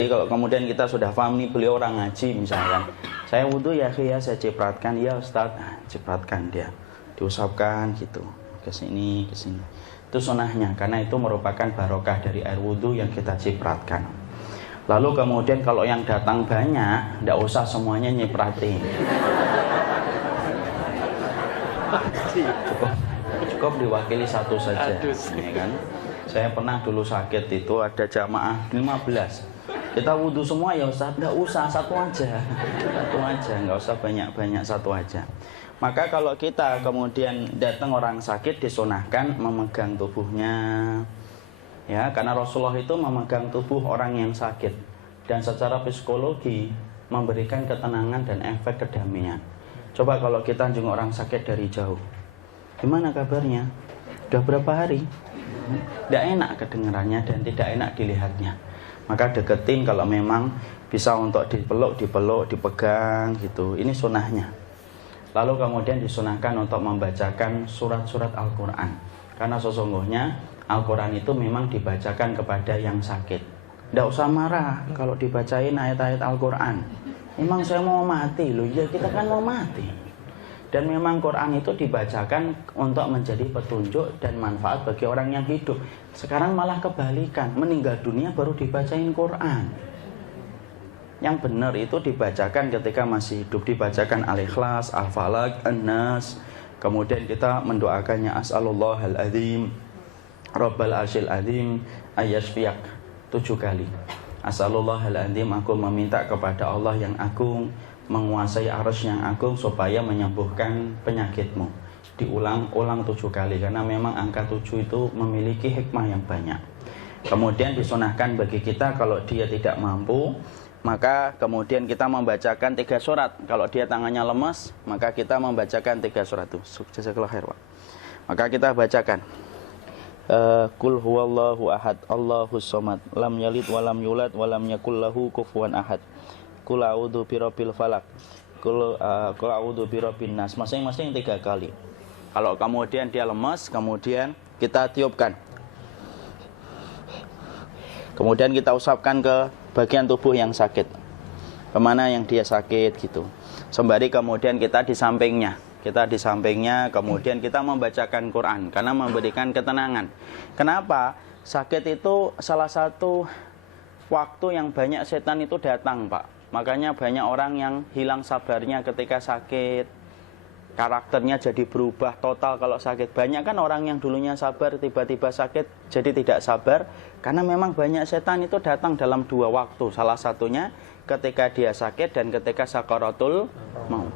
Jadi kalau kemudian kita sudah paham nih, beliau orang ngaji misalkan, saya wudhu ya saya cipratkan, ya Ustaz, cipratkan dia, diusapkan gitu, ke sini. Itu sunahnya, karena itu merupakan barokah dari air wudhu yang kita cipratkan. Lalu kemudian kalau yang datang banyak, tidak usah semuanya nyipratin. Cukup diwakili satu saja, ya kan? Saya pernah dulu sakit itu ada jamaah 15. Kita wudhu semua ya Ustaz, nggak usah, satu aja, nggak usah banyak, satu aja. Maka kalau kita kemudian datang orang sakit, disunahkan memegang tubuhnya, ya, karena Rasulullah itu memegang tubuh orang yang sakit dan secara psikologi memberikan ketenangan dan efek kedamaian. Coba kalau kita jenguk orang sakit dari jauh, gimana kabarnya? Udah berapa hari? Tidak enak kedengarannya dan tidak enak dilihatnya. Maka deketin kalau memang bisa untuk dipeluk, dipegang gitu. Ini sunahnya. Lalu kemudian disunahkan untuk membacakan surat-surat Al-Quran. Karena sesungguhnya Al-Quran itu memang dibacakan kepada yang sakit. Tidak usah marah kalau dibacain ayat-ayat Al-Quran. Memang saya mau mati loh, ya kita kan mau mati. Dan memang Quran itu dibacakan untuk menjadi petunjuk dan manfaat bagi orang yang hidup. Sekarang malah kebalikan, meninggal dunia baru dibacain Quran. Yang benar itu dibacakan ketika masih hidup, dibacakan Al-Ikhlas, Al-Falaq, An-Nas. Kemudian kita mendoakannya As'alullahal Azim, Rabbal Arsyil Azim, Ayyashfiyak 7 kali. As'alullahal Azim, aku meminta kepada Allah yang agung, menguasai arasy yang agung supaya menyembuhkan penyakitmu. Diulang-ulang 7 kali karena memang angka 7 itu memiliki hikmah yang banyak. Kemudian disunahkan bagi kita kalau dia tidak mampu, maka kemudian kita membacakan 3 surat. Kalau dia tangannya lemas, maka kita membacakan 3 surat itu. Jazakallahu khair. Maka kita bacakan Qul huwallahu ahad, Allahus somad, lam yalid walam yulad walam yakul lahu kufuwan ahad. Qul a'udzu birabbil falaq, Qul a'udzu birabbin nas. Masing-masing 3 kali. Kalau kemudian dia lemas, kemudian kita tiupkan. Kemudian kita usapkan ke bagian tubuh yang sakit. Kemana yang dia sakit gitu. Sembari kemudian kita di sampingnya. Kemudian kita membacakan Quran karena memberikan ketenangan. Kenapa? Sakit itu salah satu waktu yang banyak setan itu datang, Pak. Makanya banyak orang yang hilang sabarnya ketika sakit. Karakternya jadi berubah total kalau sakit. Banyak kan orang yang dulunya sabar tiba-tiba sakit jadi tidak sabar. Karena memang banyak setan itu datang dalam 2 waktu. Salah satunya ketika dia sakit dan ketika sakaratul maut.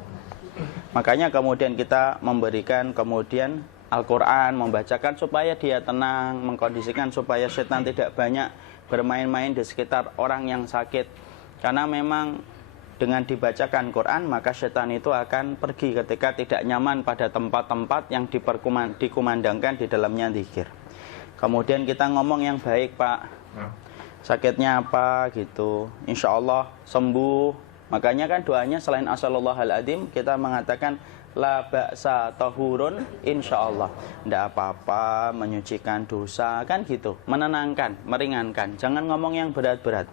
Makanya kemudian kita memberikan kemudian Al-Quran, membacakan supaya dia tenang, mengkondisikan supaya setan tidak banyak bermain-main di sekitar orang yang sakit. Karena memang dengan dibacakan Quran maka setan itu akan pergi ketika tidak nyaman pada tempat-tempat yang dikumandangkan di dalamnya zikir. Kemudian kita ngomong yang baik, Pak. Sakitnya apa gitu. Insya Allah sembuh. Makanya kan doanya selain As'alullahal Azim kita mengatakan la ba'sa tahurun insyaallah. Tidak apa-apa, menyucikan dosa kan gitu. Menenangkan, meringankan. Jangan ngomong yang berat-berat.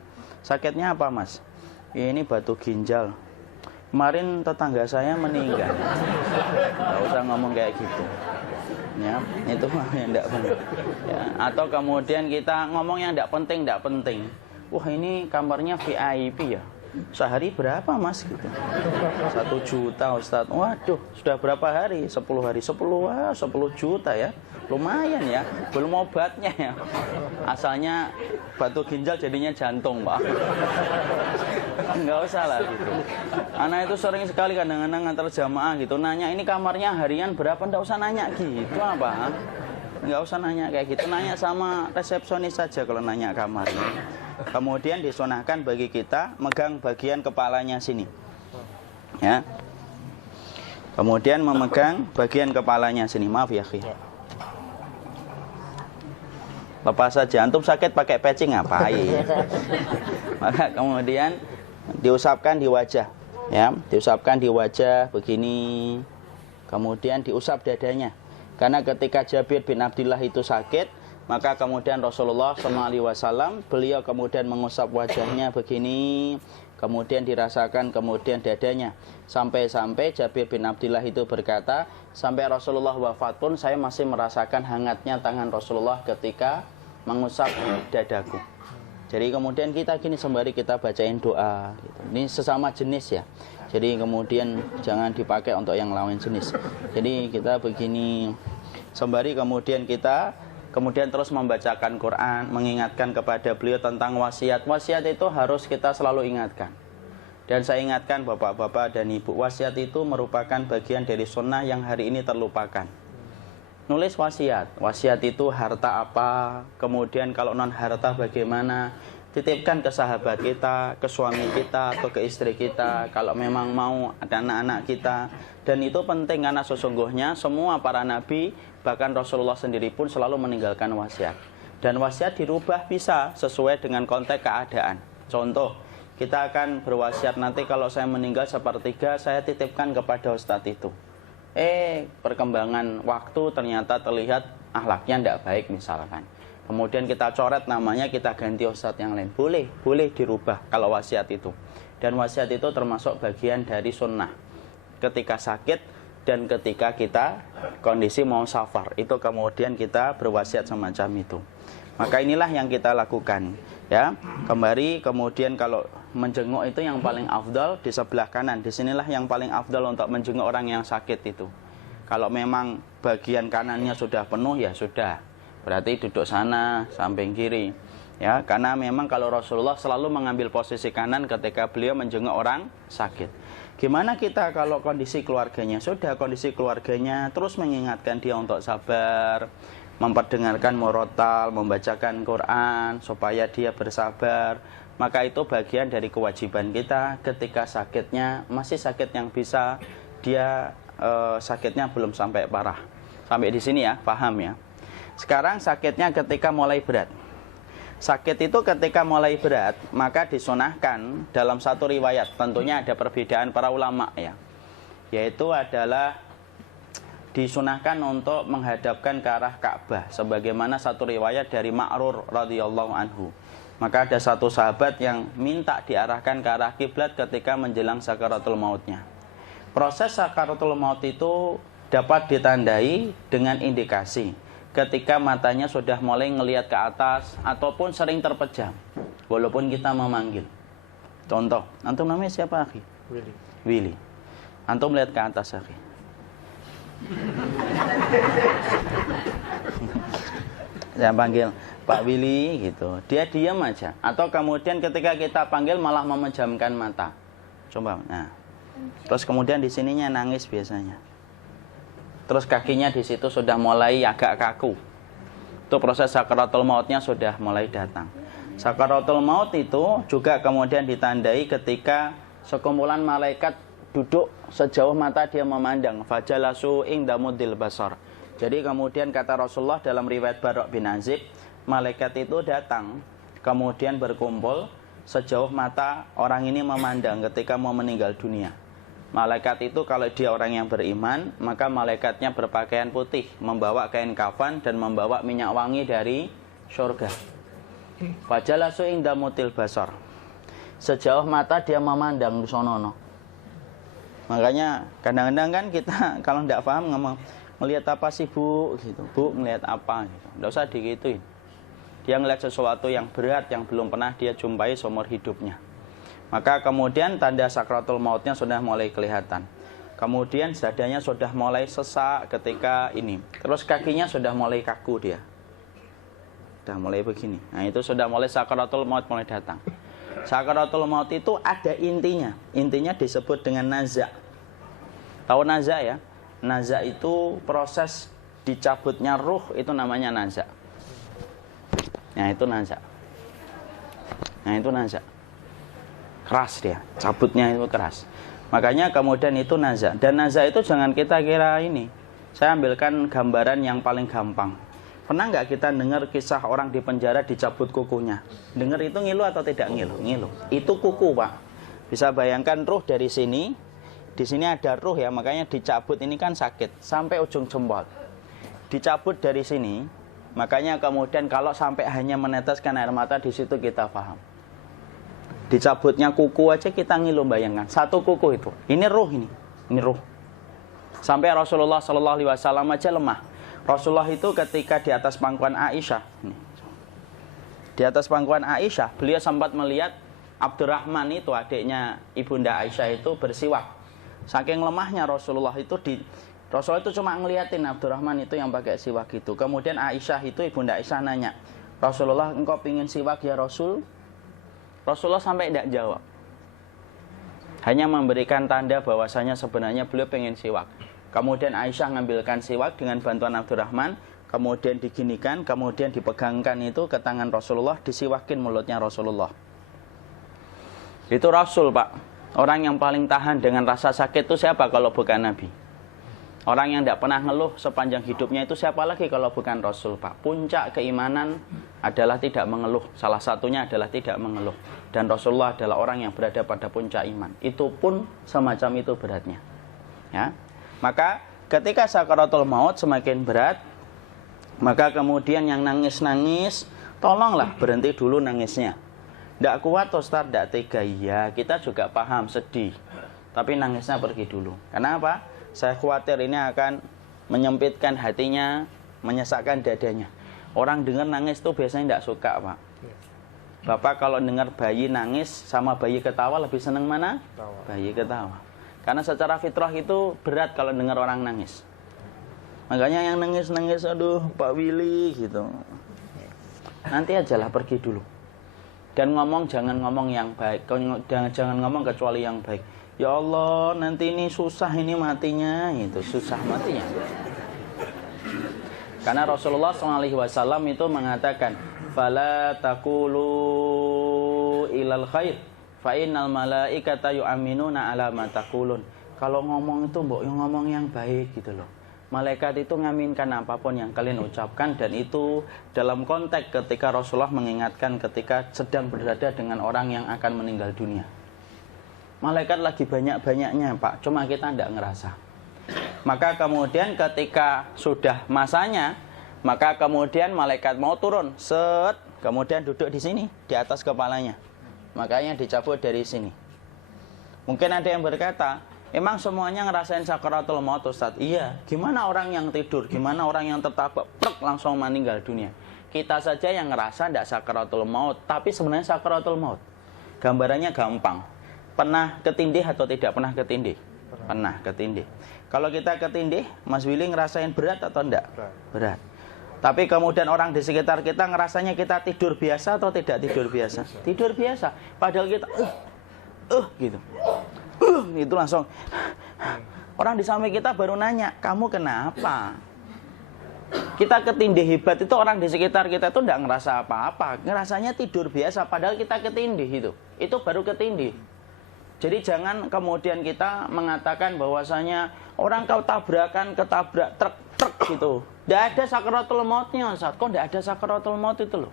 Sakitnya apa, Mas? Ini batu ginjal. Kemarin tetangga saya meninggal. Nggak usah ngomong kayak gitu. Ya, itu mah yang tidak benar. Ya, atau kemudian kita ngomong yang tidak penting. Wah, ini kamarnya VIP ya. Sehari berapa, Mas? Gitu. 1 juta, Ustaz. Waduh, sudah berapa hari? 10 hari. 10 juta ya. Lumayan ya, belum obatnya ya. Asalnya batu ginjal jadinya jantung, Pak. Enggak usah lah gitu. Anak itu sering sekali kadang-kadang antar jamaah gitu nanya, ini kamarnya harian berapa? Enggak usah nanya gitu apa. Enggak usah nanya kayak gitu. Nanya sama resepsionis saja kalau nanya kamarnya. Kemudian disunahkan bagi kita megang bagian kepalanya sini. Ya. Kemudian memegang bagian kepalanya sini. Maaf ya, Khi. Lepas saja, antum sakit pakai peci ngapain? Maka kemudian diusapkan di wajah, ya, diusapkan di wajah begini. Kemudian diusap dadanya. Karena ketika Jabir bin Abdullah itu sakit, Maka kemudian Rasulullah SAW, beliau kemudian mengusap wajahnya begini, kemudian dirasakan kemudian dadanya. Sampai-sampai Jabir bin Abdillah itu berkata, sampai Rasulullah wafat pun saya masih merasakan hangatnya tangan Rasulullah ketika mengusap dadaku. Jadi kemudian kita gini sembari kita bacain doa gitu. Ini sesama jenis ya. Jadi kemudian jangan dipakai untuk yang lawan jenis. Jadi kita begini sembari kemudian kita terus membacakan Quran, mengingatkan kepada beliau tentang wasiat. Wasiat itu harus kita selalu ingatkan. Dan saya ingatkan bapak-bapak dan ibu, wasiat itu merupakan bagian dari sunnah yang hari ini terlupakan. Nulis wasiat. Wasiat itu harta apa, kemudian kalau non harta bagaimana, titipkan ke sahabat kita, ke suami kita, atau ke istri kita, kalau memang mau ada anak-anak kita. Dan itu penting karena sesungguhnya semua para nabi, bahkan Rasulullah sendiri pun selalu meninggalkan wasiat. Dan wasiat dirubah bisa sesuai dengan konteks keadaan. Contoh, kita akan berwasiat nanti kalau saya meninggal sepertiga, saya titipkan kepada ustadz itu. Perkembangan waktu ternyata terlihat akhlaknya tidak baik misalkan. Kemudian kita coret namanya, kita ganti ustadz yang lain. Boleh dirubah kalau wasiat itu. Dan wasiat itu termasuk bagian dari sunnah. Ketika sakit dan ketika kita kondisi mau safar, itu kemudian kita berwasiat semacam itu. Maka inilah yang kita lakukan ya. Kembali kemudian kalau menjenguk itu yang paling afdal di sebelah kanan. Disinilah yang paling afdal untuk menjenguk orang yang sakit itu. Kalau memang bagian kanannya sudah penuh ya sudah, berarti duduk sana samping kiri ya. Karena memang kalau Rasulullah selalu mengambil posisi kanan ketika beliau menjenguk orang sakit. Gimana kita kalau kondisi keluarganya? Sudah kondisi keluarganya terus mengingatkan dia untuk sabar, memperdengarkan murotal, membacakan Quran supaya dia bersabar. Maka itu bagian dari kewajiban kita ketika sakitnya, masih sakit yang bisa, dia sakitnya belum sampai parah. Sampai di sini ya, paham ya. Sekarang sakitnya ketika mulai berat. Sakit itu ketika mulai berat, maka disunahkan dalam satu riwayat. Tentunya ada perbedaan para ulama ya. Yaitu adalah disunahkan untuk menghadapkan ke arah Ka'bah. Sebagaimana satu riwayat dari Ma'rur radhiyallahu anhu. Maka ada satu sahabat yang minta diarahkan ke arah kiblat ketika menjelang sakaratul mautnya. Proses sakaratul maut itu dapat ditandai dengan indikasi. Ketika matanya sudah mulai ngelihat ke atas ataupun sering terpejam walaupun kita memanggil. Contoh, antum namanya siapa, akhi? Willy. Antum lihat ke atas, akhi. Saya panggil Pak Willy gitu, dia diam aja. Atau kemudian ketika kita panggil malah memejamkan mata. Coba, nah. Terus kemudian di sininya nangis biasanya. Terus kakinya di situ sudah mulai agak kaku. Itu proses sakaratul mautnya sudah mulai datang. Sakaratul maut itu juga kemudian ditandai ketika sekumpulan malaikat duduk sejauh mata dia memandang. Fajalasu inda mudil basar. Jadi kemudian kata Rasulullah dalam riwayat Barok bin Azib, malaikat itu datang kemudian berkumpul sejauh mata orang ini memandang ketika mau meninggal dunia. Malaikat itu kalau dia orang yang beriman, maka malaikatnya berpakaian putih, membawa kain kafan dan membawa minyak wangi dari surga. Fajalasu inda mutil basar. Sejauh mata dia memandang di sonono. Makanya kadang-kadang kan kita kalau tidak paham ngomong, melihat apa sih bu? Gitu. Bu melihat apa? Gitu. Tidak usah digituin. Dia melihat sesuatu yang berat yang belum pernah dia jumpai seumur hidupnya. Maka kemudian tanda sakratul mautnya sudah mulai kelihatan. Kemudian dadanya sudah mulai sesak ketika ini. Terus kakinya sudah mulai kaku dia. Sudah mulai begini. Nah itu sudah mulai sakratul maut mulai datang. Sakratul maut itu ada intinya. Intinya disebut dengan naza. Tahu naza ya? Naza itu proses dicabutnya ruh, itu namanya naza. Nah itu naza. Nah itu naza. Keras dia, cabutnya itu keras. Makanya kemudian itu naza. Dan naza itu jangan kita kira ini. Saya ambilkan gambaran yang paling gampang. Pernah nggak kita dengar kisah orang di penjara dicabut kukunya? Dengar itu ngilu atau tidak ngilu? Ngilu. Itu kuku, Pak. Bisa bayangkan ruh dari sini. Di sini ada ruh ya, makanya dicabut ini kan sakit sampai ujung jempol. Dicabut dari sini, Makanya kemudian kalau sampai hanya meneteskan air mata, di situ kita paham. Dicabutnya kuku aja kita ngilu, bayangkan. Satu kuku itu. Ini ruh ini ruh. Sampai Rasulullah Shallallahu Alaihi Wasallam aja lemah. Rasulullah itu ketika di atas pangkuan Aisyah, di atas pangkuan Aisyah, beliau sempat melihat Abdurrahman itu, adiknya ibunda Aisyah itu bersiwak. Saking lemahnya Rasulullah itu Rasulullah itu cuma ngeliatin Abdurrahman itu yang pakai siwak itu. Kemudian Aisyah itu, ibunda Aisyah nanya, Rasulullah, engkau pingin siwak ya Rasul? Rasulullah sampai tidak jawab. Hanya memberikan tanda bahwasanya sebenarnya beliau pengen siwak. Kemudian Aisyah ngambilkan siwak dengan bantuan Abdurrahman, kemudian diginikan, kemudian dipegangkan itu ke tangan Rasulullah, disiwakin mulutnya Rasulullah. Itu Rasul, Pak. Orang yang paling tahan dengan rasa sakit itu siapa kalau bukan Nabi? Orang yang tidak pernah ngeluh sepanjang hidupnya itu siapa lagi kalau bukan Rasul, Pak? Puncak keimanan adalah tidak mengeluh. Salah satunya adalah tidak mengeluh. Dan Rasulullah adalah orang yang berada pada puncak iman. Itu pun semacam itu beratnya. Ya. Maka ketika sakaratul maut semakin berat, maka kemudian yang nangis-nangis, tolonglah berhenti dulu nangisnya. Tidak kuat Ustaz, tidak tega. Iya, kita juga paham, sedih. Tapi nangisnya pergi dulu. Kenapa? Saya khawatir ini akan menyempitkan hatinya, menyesakkan dadanya. Orang dengar nangis itu biasanya tidak suka, Pak. Bapak kalau dengar bayi nangis sama bayi ketawa lebih senang mana? Bayi ketawa. Karena secara fitrah itu berat kalau dengar orang nangis. Makanya yang nangis-nangis, aduh Pak Willy gitu. Nanti ajalah pergi dulu. Dan ngomong jangan ngomong yang baik. Jangan ngomong kecuali yang baik. Ya Allah, nanti ini susah ini matinya, itu susah matinya. Karena Rasulullah SAW itu mengatakan, "Fala taqulu ilal khair, fa innal malaikata yu'minuna ala ma taqulun." Kalau ngomong itu mbok ngomong yang baik gitu loh. Malaikat itu ngaminkan apapun yang kalian ucapkan, dan itu dalam konteks ketika Rasulullah mengingatkan ketika sedang berada dengan orang yang akan meninggal dunia. Malaikat lagi banyak-banyaknya, Pak. Cuma kita tidak ngerasa. Maka kemudian ketika sudah masanya, maka kemudian malaikat mau turun, set, kemudian duduk di sini, di atas kepalanya. Makanya dicabut dari sini. Mungkin ada yang berkata, emang semuanya ngerasain sakaratul maut, Ustaz? Iya. Gimana orang yang tidur? Gimana orang yang tertabrak, langsung meninggal dunia? Kita saja yang ngerasa tidak sakaratul maut, tapi sebenarnya sakaratul maut. Gambarannya gampang. Pernah ketindih atau tidak pernah ketindih? Pernah ketindih. Kalau kita ketindih, Mas Willy ngerasain berat atau enggak? Berat. Tapi kemudian orang di sekitar kita ngerasanya kita tidur biasa atau tidak tidur biasa? Tidur biasa. Padahal kita gitu. Itu langsung. Orang di samping kita baru nanya, kamu kenapa? Kita ketindih hebat itu orang di sekitar kita itu enggak ngerasa apa-apa. Ngerasanya tidur biasa, padahal kita ketindih itu. Itu baru ketindih. Jadi jangan kemudian kita mengatakan bahwasanya orang kau ketabrak truk gitu. Tidak ada sakaratul mautnya, Ustaz. Kok tidak ada sakaratul maut itu loh?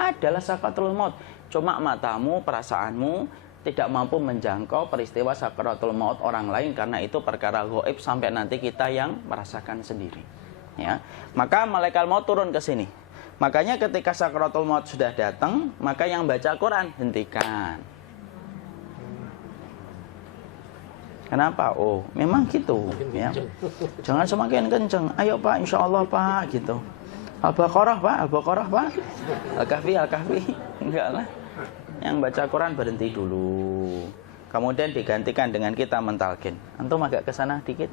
Adalah sakaratul maut. Cuma matamu, perasaanmu tidak mampu menjangkau peristiwa sakaratul maut orang lain, karena itu perkara gaib sampai nanti kita yang merasakan sendiri. Ya. Maka malaikat maut turun ke sini. Makanya ketika sakaratul maut sudah datang, maka yang baca Quran hentikan. Kenapa? Oh, memang gitu, ya. Jangan semakin kenceng. Ayo Pak, insya Allah Pak, gitu. Al-Baqarah Pak, Al-Baqarah Pak. Al-Kahfi, Al-Kahfi. Enggak lah. Yang baca Quran berhenti dulu. Kemudian digantikan dengan kita mentalkin. Antum agak ke sana dikit.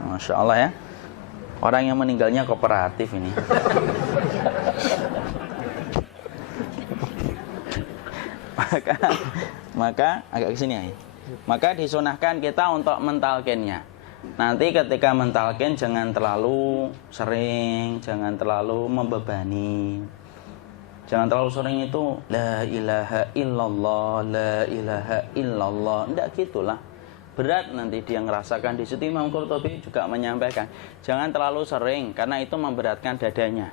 Masya Allah ya. Orang yang meninggalnya kooperatif ini. maka agak ke sini ya. Maka disunahkan kita untuk mentalkinnya. Nanti ketika mentalkin jangan terlalu sering, jangan terlalu membebani. Jangan terlalu sering itu la ilaha illallah, la ilaha illallah. Enggak gitulah. Berat nanti dia ngerasakan. Di situ Imam Qurtubi juga menyampaikan, jangan terlalu sering karena itu memberatkan dadanya.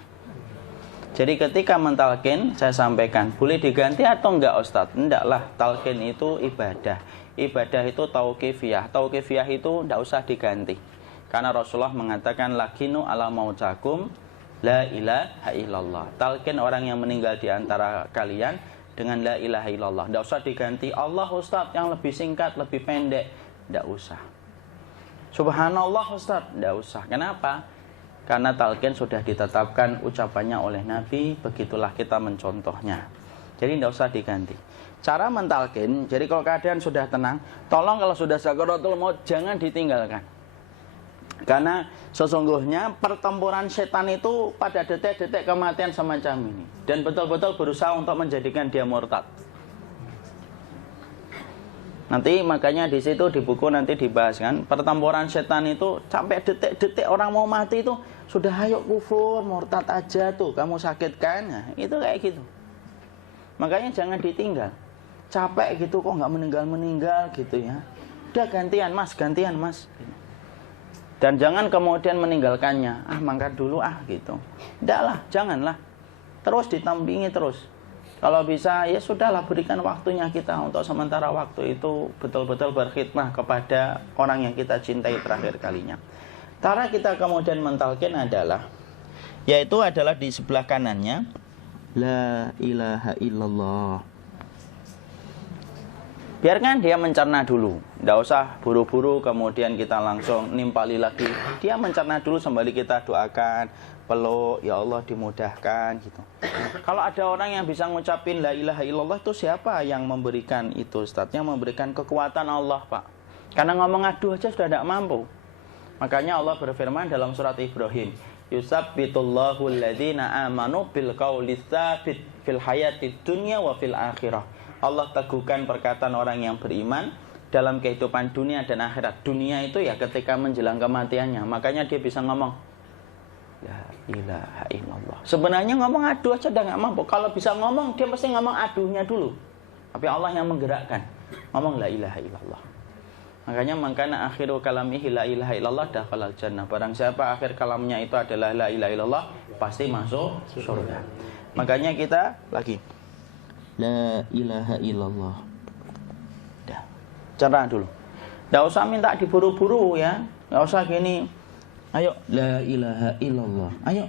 Jadi ketika mentalkin, saya sampaikan, boleh diganti atau enggak Ustadz? Enggak lah, talkin itu ibadah. Ibadah itu tauqifiyah. Tauqifiyah itu enggak usah diganti. Karena Rasulullah mengatakan lakinu ala mautakum la ilaha illallah. Talqin orang yang meninggal di antara kalian dengan la ilaha illallah. Tidak usah diganti Allah Ustaz yang lebih singkat, lebih pendek. Tidak usah. Subhanallah Ustaz, tidak usah. Kenapa? Karena talqin sudah ditetapkan ucapannya oleh Nabi, begitulah kita mencontohnya. Jadi tidak usah diganti. Cara mentalqin, jadi kalau keadaan sudah tenang, tolong kalau sudah sakaratul maut jangan ditinggalkan. Karena sesungguhnya pertempuran setan itu pada detik-detik kematian semacam ini. Dan betul-betul berusaha untuk menjadikan dia murtad. Nanti makanya di situ di buku nanti dibahas kan, pertempuran setan itu sampai detik-detik orang mau mati itu sudah ayo kufur, murtad aja tuh, kamu sakit kan? Nah, itu kayak gitu. Makanya jangan ditinggal. Capek gitu kok nggak meninggal gitu ya. Udah gantian mas. Dan jangan kemudian meninggalkannya. Mangkat dulu gitu. Enggak lah, janganlah. Terus ditampingi terus. Kalau bisa ya sudahlah, berikan waktunya kita untuk sementara waktu itu betul-betul berkhidmah kepada orang yang kita cintai terakhir kalinya. Cara kita kemudian mentalkin adalah, yaitu adalah di sebelah kanannya la ilaha illallah. Biarkan dia mencerna dulu, tidak usah buru-buru kemudian kita langsung nimpali lagi. Dia mencerna dulu sembari kita doakan, peluk, ya Allah dimudahkan gitu. Kalau ada orang yang bisa ngucapin la ilaha illallah, itu siapa yang memberikan itu? Ustadznya memberikan kekuatan Allah, Pak. Karena ngomong aduh aja sudah tidak mampu. Makanya Allah berfirman dalam surat Ibrahim, yusabbitullahu alladhina amanu bil qawli tsabit fil hayatid dunya wa fil akhirah. Allah teguhkan perkataan orang yang beriman dalam kehidupan dunia dan akhirat. Dunia itu ya ketika menjelang kematiannya. Makanya dia bisa ngomong la ilaha illallah. Sebenarnya ngomong aduh aja udah gak mampu. Kalau bisa ngomong, dia pasti ngomong aduhnya dulu. Tapi Allah yang menggerakkan. Ngomong la ilaha illallah. Makanya mangkana akhiru kalamihi la ilaha illallah dakhalal jannah. Barang siapa akhir kalamnya itu adalah la ilaha illallah, pasti masuk surga. Makanya kita lagi la ilaha illallah. Dah. Cerna dulu. Enggak usah minta diburu-buru ya. Enggak usah gini. Ayo la ilaha illallah. Ayo.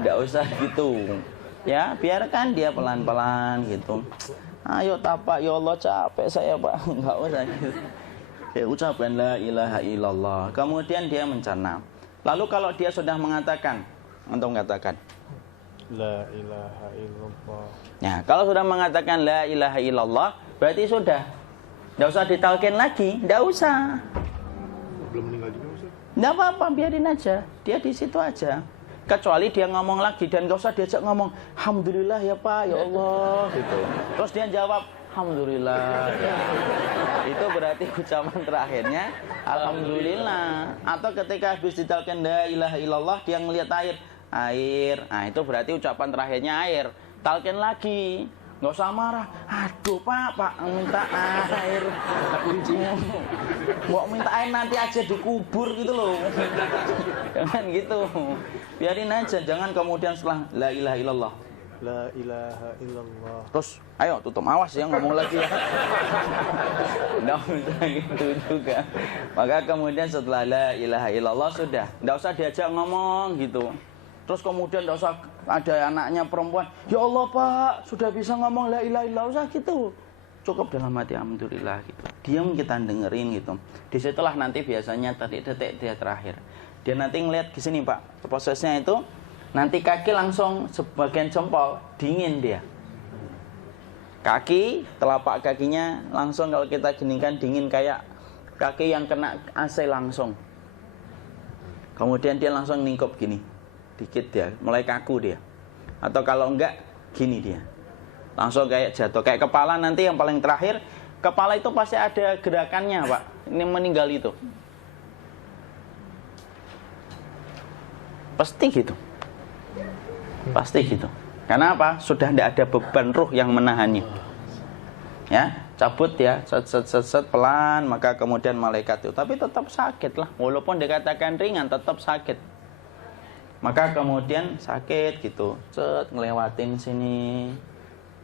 Enggak usah gitu. Ya, biarkan dia pelan-pelan gitu. Ayo tapak, ya Allah capek saya Pak. Enggak usah gitu. Ya, ucapkan la ilaha illallah. Kemudian dia mencerna. Lalu kalau dia sudah mengatakan, antum katakan la ilaha illallah. Ya, kalau sudah mengatakan la ilaha illallah, berarti sudah. Enggak usah ditalkin lagi, enggak usah. Belum meninggal juga Ustaz? Enggak apa-apa, biarin aja. Dia di situ aja. Kecuali dia ngomong lagi dan gak usah diajak ngomong alhamdulillah ya Pak, ya Allah gitu. Terus dia jawab alhamdulillah ya. Itu berarti ucapan terakhirnya alhamdulillah. Atau ketika habis ditalkan la ilaha illallah dia ngelihat air. Nah itu berarti ucapan terakhirnya air. Talkin lagi. Nggak usah marah. Aduh Pak minta air. Mau minta air nanti aja dikubur gitu loh. Jangan gitu. Biarin aja. Jangan kemudian setelah la ilaha illallah. La ilaha illallah. Terus ayo tutup, awas ya ngomong lagi ya. Nggak usah gitu juga. Maka kemudian setelah la ilaha illallah sudah. Nggak usah diajak ngomong gitu. Terus kemudian nggak usah ada anaknya perempuan, ya Allah Pak sudah bisa ngomong la ilaha illallah gitu. Cukup dalam hati alhamdulillah gitu. Diam kita dengerin gitu. Disitulah nanti biasanya detik-detik dia terakhir. Dia nanti ngelihat di sini Pak, prosesnya itu nanti kaki langsung sebagian jempol dingin dia. Kaki, telapak kakinya langsung kalau kita geningkan dingin kayak kaki yang kena AC langsung. Kemudian dia langsung ningkup gini. Dikit dia, mulai kaku dia. Atau kalau enggak, gini dia. Langsung kayak jatuh. Kayak kepala nanti yang paling terakhir, kepala itu pasti ada gerakannya Pak. Ini meninggal itu. Pasti gitu. Pasti gitu. Karena apa? Sudah tidak ada beban ruh yang menahannya. Ya, cabut ya, set pelan, maka kemudian malaikat itu. Tapi tetap sakit lah. Walaupun dikatakan ringan, tetap sakit. Maka kemudian sakit gitu, ngelewatin sini,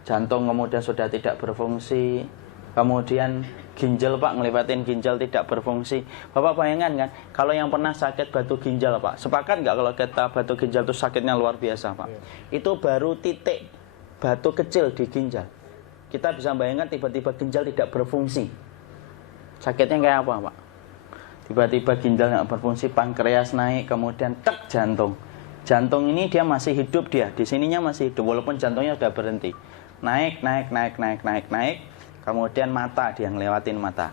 jantung kemudian sudah tidak berfungsi, Kemudian ginjal Pak, ngelewatin ginjal tidak berfungsi. Bapak bayangkan kan, kalau yang pernah sakit batu ginjal Pak, sepakat nggak kalau kita batu ginjal itu sakitnya luar biasa Pak? Itu baru titik batu kecil di ginjal. Kita bisa bayangkan tiba-tiba ginjal tidak berfungsi. Sakitnya kayak apa Pak? Tiba-tiba ginjal nggak berfungsi, pankreas naik, kemudian tek jantung. Jantung ini dia masih hidup dia, di sininya masih hidup walaupun jantungnya sudah berhenti. Naik, kemudian mata dia ngelewatin mata.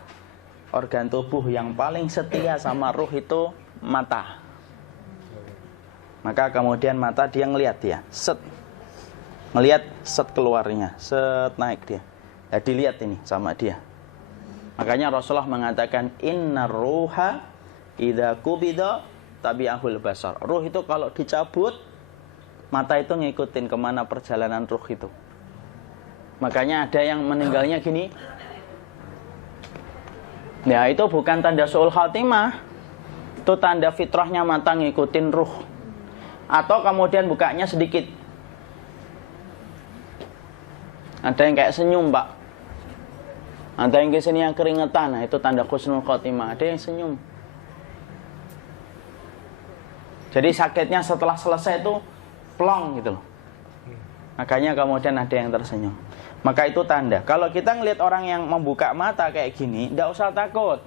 Organ tubuh yang paling setia sama ruh itu mata. Maka kemudian mata dia ngelihat dia, set. Ngelihat set keluarnya, set naik dia. Ya dilihat ini sama dia. Makanya Rasulullah mengatakan innar ruha idza qubida tabi'ahul basar. Ruh itu kalau dicabut, mata itu ngikutin kemana perjalanan ruh itu. Makanya ada yang meninggalnya gini. Ya itu bukan tanda su'ul khatimah. Itu tanda fitrahnya mata ngikutin ruh. Atau kemudian bukanya sedikit. Ada yang kayak senyum Pak. Ada yang kesini yang keringetan. Nah itu tanda husnul khatimah. Ada yang senyum. Jadi sakitnya setelah selesai itu plong gitu loh. Makanya kemudian ada yang tersenyum. Maka itu tanda. Kalau kita ngelihat orang yang membuka mata kayak gini, tidak usah takut.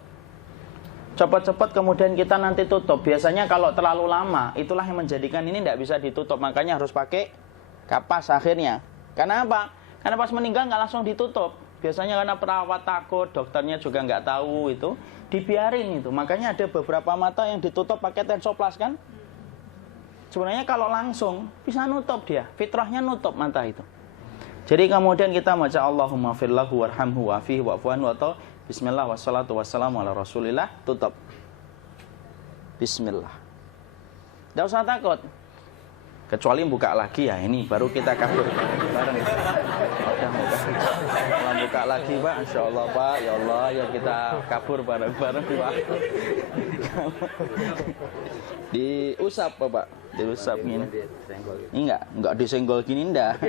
Cepat-cepat kemudian kita nanti tutup. Biasanya kalau terlalu lama, itulah yang menjadikan ini tidak bisa ditutup. Makanya harus pakai kapas akhirnya. Karena apa? Karena pas meninggal nggak langsung ditutup. Biasanya karena perawat takut, dokternya juga nggak tahu itu, dibiarin itu. Makanya ada beberapa mata yang ditutup pakai tensoplas kan? Sebenarnya kalau langsung bisa nutup dia, fitrahnya nutup mata itu. Jadi kemudian kita baca Allahumma firlahu warhamhu wa'afihi wa'fu anhu atau bismillah wassalatu wassalamu ala rasulillah, tutup. Bismillah. Tidak usah takut. Kecuali buka lagi ya, ini baru kita kabur bareng. Kalau buka lagi Pak, Insya Allah Pak, ya Allah ya kita kabur bareng-bareng Pak. Diusap Pak, diusap gini. Ini enggak disenggol gini enggak.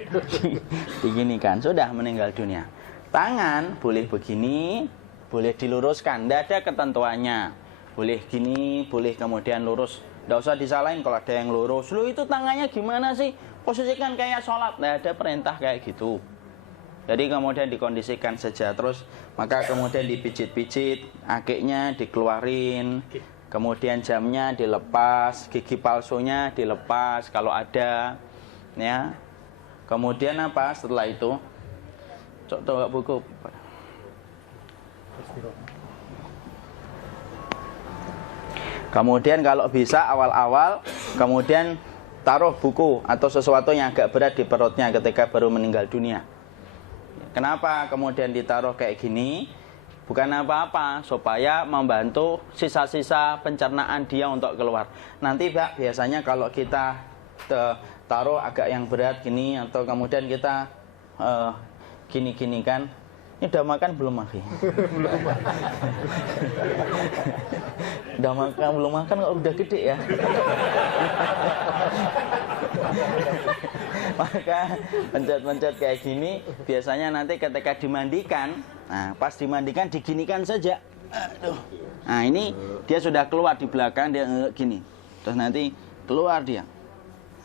Diginikan, sudah meninggal dunia. Tangan boleh begini, boleh diluruskan, enggak ada ketentuannya. Boleh gini, boleh kemudian lurus. Tidak usah disalahin kalau ada yang lurus. Lu itu tangannya gimana sih? Posisikan kayak sholat. Nah, ada perintah kayak gitu. Jadi kemudian dikondisikan saja. Terus maka kemudian dipijit-pijit, akiknya dikeluarin. Kemudian jamnya dilepas, gigi palsunya dilepas kalau ada. Ya. Kemudian apa setelah itu? Coba buku. Kemudian kalau bisa awal-awal kemudian taruh buku atau sesuatu yang agak berat di perutnya ketika baru meninggal dunia. Kenapa kemudian ditaruh kayak gini? Bukan apa-apa, supaya membantu sisa-sisa pencernaan dia untuk keluar. Nanti Pak, biasanya kalau kita taruh agak yang berat gini atau kemudian kita gini-gini kan. Ini udah makan belum Maki? Udah makan belum makan kok udah gede ya? Maka pencet-pencet kayak gini biasanya nanti ketika dimandikan, nah pas dimandikan diginikan saja. Aduh. Nah ini dia sudah keluar di belakang dia gini. Terus nanti keluar dia.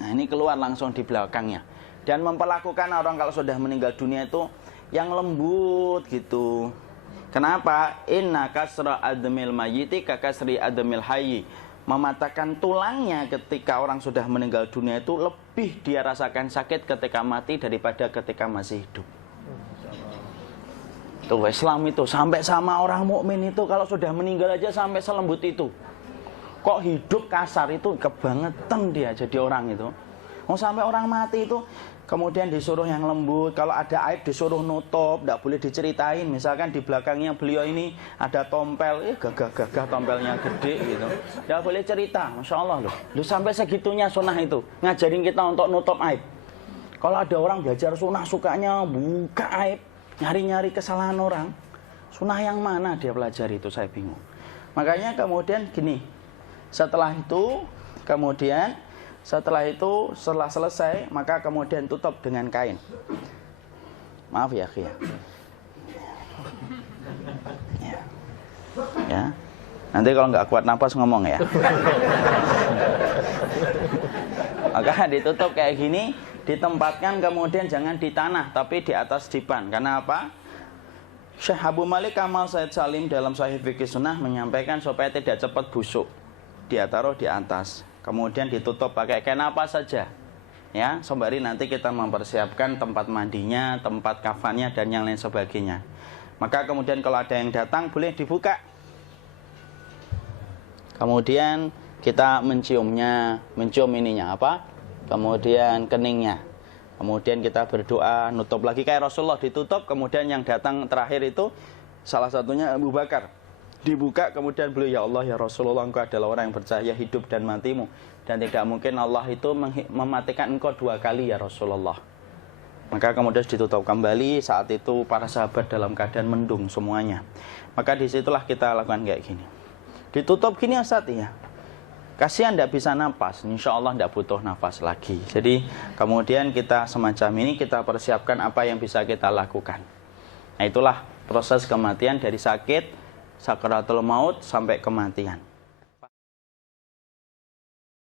Nah ini keluar langsung di belakangnya. Dan memperlakukan orang kalau sudah meninggal dunia itu yang lembut gitu. Kenapa? Inna kasra admil mayyiti kakasri admil hayyi. Mematahkan tulangnya ketika orang sudah meninggal dunia itu lebih dia rasakan sakit ketika mati daripada ketika masih hidup. Tuh Islam itu sampai sama orang mukmin itu kalau sudah meninggal aja sampai selembut itu. Kok hidup kasar itu kebangetan dia jadi orang itu. Mau sampai orang mati itu kemudian disuruh yang lembut. Kalau ada aib disuruh nutup, tidak boleh diceritain. Misalkan di belakangnya beliau ini ada tompel, gagah-gagah tompelnya gede gitu. Tidak boleh cerita, Masya Allah loh. Sampai segitunya sunnah itu ngajarin kita untuk nutup aib. Kalau ada orang belajar sunnah sukanya buka aib, nyari-nyari kesalahan orang. Sunnah yang mana dia pelajari itu saya bingung. Makanya kemudian gini, setelah selesai maka kemudian tutup dengan kain. Maaf ya, Ki. Ya. Ya. Nanti kalau nggak kuat napas ngomong ya. Maka ditutup kayak gini, ditempatkan kemudian jangan di tanah tapi di atas dipan. Karena apa? Syekh Abu Malik Kamal Said Salim dalam Sahih Fikih Sunnah menyampaikan supaya tidak cepat busuk. Dia taruh di atas. Kemudian ditutup pakai kain apa saja. Ya, sembari nanti kita mempersiapkan tempat mandinya, tempat kafannya dan yang lain sebagainya. Maka kemudian kalau ada yang datang boleh dibuka. Kemudian kita menciumnya, mencium ininya apa? Kemudian keningnya. Kemudian kita berdoa, nutup lagi kayak Rasulullah ditutup, kemudian yang datang terakhir itu salah satunya Abu Bakar. Dibuka kemudian beliau, ya Allah ya Rasulullah, engkau adalah orang yang percaya hidup dan matimu. Dan tidak mungkin Allah itu mematikan engkau 2 kali ya Rasulullah. Maka kemudian ditutup kembali, saat itu para sahabat dalam keadaan mendung semuanya. Maka disitulah kita lakukan kayak gini. Ditutup gini Ustaz ya. Kasihan tidak bisa nafas, insya Allah tidak butuh nafas lagi. Jadi kemudian kita semacam ini kita persiapkan apa yang bisa kita lakukan. Nah itulah proses kematian dari sakit, sakaratul maut sampai kematian.